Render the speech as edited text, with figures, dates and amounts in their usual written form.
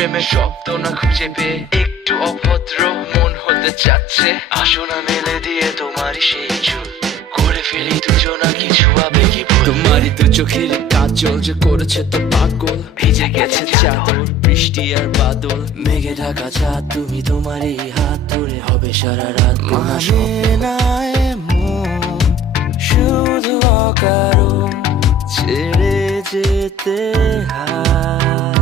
প্রেমের শব্দ না খুঁজে পেয়ে একটু অভদ্র মন হতে চাচ্ছে। আসো না মেলে দিয়ে তোমারই সেই চুল, করে ফেলি দুজনা কিছু আবেগী ভুল। তোমারই দু চোখের কাজল যে করেছে তো পাগল, ভিজে গেছে চাদর বৃষ্টি আর বাদল, মেঘে ঢাকা চাঁদ তুমি তোমারই হাত ধরে হবে সারা রাত। মানে না এমন শুধু অকারণ ছেড়ে যেতে হয়।